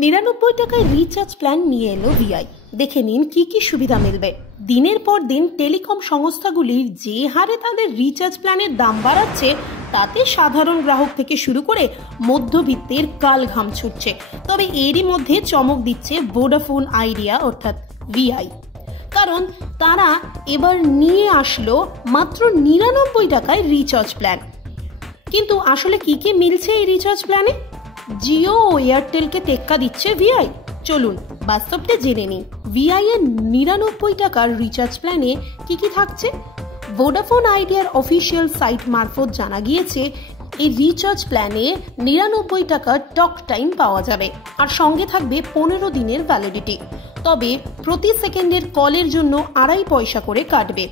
99 টাকায় recharge plan নিয়ে এলো ভিআই। দেখে নিন কি কি সুবিধা মিলবে। দিনের পর দিন টেলিকম সংস্থাগুলির যে হারে তাদের রিচার্জ প্ল্যানের দাম বাড়াচ্ছে, তাতে সাধারণ গ্রাহক থেকে শুরু করে মধ্যবিত্তের কাল ঘাম ছুটছে। তবে এরই মধ্যে চমক দিচ্ছে ভোডাফোন আইডিয়া অর্থাৎ ভিআই, কারণ তারা এবার নিয়ে আসলো মাত্র 99 টাকায় রিচার্জ প্ল্যান। কিন্তু আসলে কি কি মিলছে এই রিচার্জ প্ল্যানে? জিও ও এয়ারটেলকে টেক্কা দিচ্ছে ভিআই। চলুন বাস্তবটা জেনে নিন ভিআই এর 99 টাকার রিচার্জ প্ল্যানে কি কি থাকছে। ভোডাফোন আইডিয়ার অফিসিয়াল সাইট মারফত জানা গিয়েছে, এই রিচার্জ প্ল্যানে 99 টাকার টক টাইম পাওয়া যাবে, আর সঙ্গে থাকবে 15 দিনের ভ্যালিডিটি। তবে প্রতি সেকেন্ডের কলের জন্য 2.5 পয়সা করে কাটবে,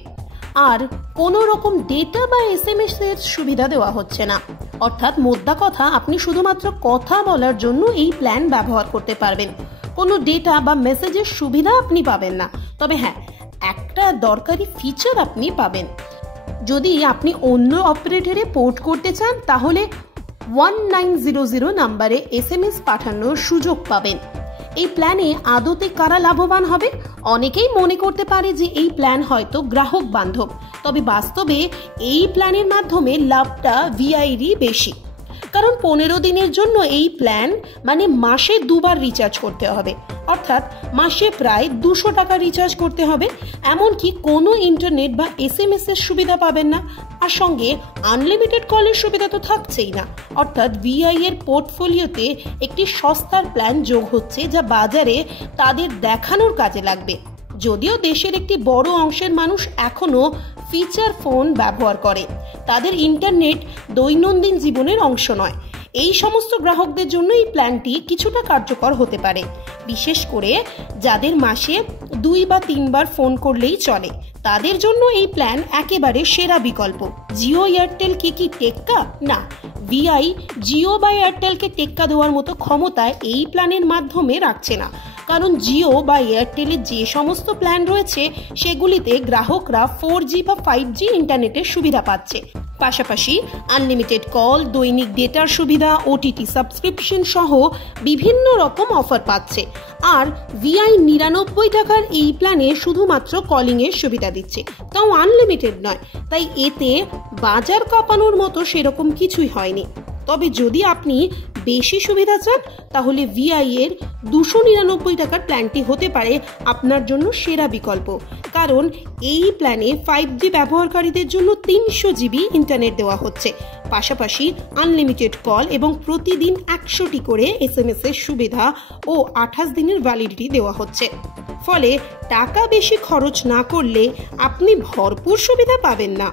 আর কোনো রকম ডেটা বা SMS এর সুবিধা দেওয়া হচ্ছে না। অর্থাৎ মোদ্দা কথা, আপনি শুধুমাত্র কথা বলার জন্য এই প্ল্যান ব্যবহার করতে পারবেন, কোনো ডেটা বা মেসেজের সুবিধা আপনি পাবেন না। তবে হ্যাঁ, একটা দরকারি ফিচার আপনি পাবেন। যদি আপনি অন্য অপারেটরে পোর্ট করতে চান, তাহলে 1900 নাম্বারে SMS পাঠানোর সুযোগ পাবেন। এই প্ল্যানে আদতে কারা লাভবান হবে? অনেকেই মনে করতে পারে যে এই প্ল্যান হয়তো গ্রাহক বান্ধব, তবে বাস্তবে এই প্ল্যানের মাধ্যমে লাভটা ভিআইরই বেশি। কারণ 15 দিনের জন্য এই প্ল্যান মানে মাসে 2 বার রিচার্জ করতে হবে, অর্থাৎ মাসে প্রায় 200 টাকা রিচার্জ করতে হবে। এমনকি কোনো ইন্টারনেট বা SMS এর সুবিধা পাবেন না, আর সঙ্গে আনলিমিটেড কলের সুবিধা তো থাকছেই না। অর্থাৎ ভিআই এর পোর্টফোলিওতে একটি সস্তার প্ল্যান যোগ হচ্ছে, যা বাজারে তাদের দেখানোর কাজে লাগবে। যদিও দেশের একটি বড় অংশের মানুষ এখনো ফিচার ফোন ব্যবহার করে, তাদের ইন্টারনেট দৈনন্দিন জীবনের অংশ নয়। এই সমস্ত গ্রাহকদের জন্য এই প্ল্যানটি কিছুটা কার্যকর হতে পারে, বিশেষ করে যাদের মাসে 2 বা 3 বার ফোন করলেই চলে, তাদের জন্য এই প্ল্যান একেবারে সেরা বিকল্প। জিও এয়ারটেল কি টেক্কা? না, ভিআই জিও বা এয়ারটেলকে টেক্কা দেওয়ার মতো ক্ষমতা এই প্ল্যানের মাধ্যমে রাখছে না। কারণ জিও বা এয়ারটেলের যে সমস্ত প্ল্যান রয়েছে, সেগুলিতে গ্রাহকরা 4G বা 5G ইন্টারনেটের সুবিধা পাচ্ছে। পাশাপাশি আনলিমিটেড কল, দৈনিক ডেটার সুবিধা, OTT সাবস্ক্রিপশন সহ বিভিন্ন রকম অফার পাচ্ছে। আর ভিআই 99 টাকার এই প্ল্যানে শুধুমাত্র কলিং এর সুবিধা দিচ্ছে, তাও আনলিমিটেড নয়। তাই এতে বাজার কাঁপানোর মতো সেরকম কিছুই হয়নি। তবে যদি আপনি বেশি সুবিধা চান, তাহলে ভিআই এর 299 টাকার প্ল্যানটি হতে পারে আপনার জন্য সেরা বিকল্প। কারণ এই প্ল্যানে 5G ব্যবহারকারীদের জন্য 300 GB ইন্টারনেট দেওয়া হচ্ছে, পাশাপাশি আনলিমিটেড কল এবং প্রতিদিন 100টি করে SMS এর সুবিধা ও 28 দিনের ভ্যালিডিটি দেওয়া হচ্ছে। ফলে টাকা বেশি খরচ না করলে আপনি ভরপুর সুবিধা পাবেন না।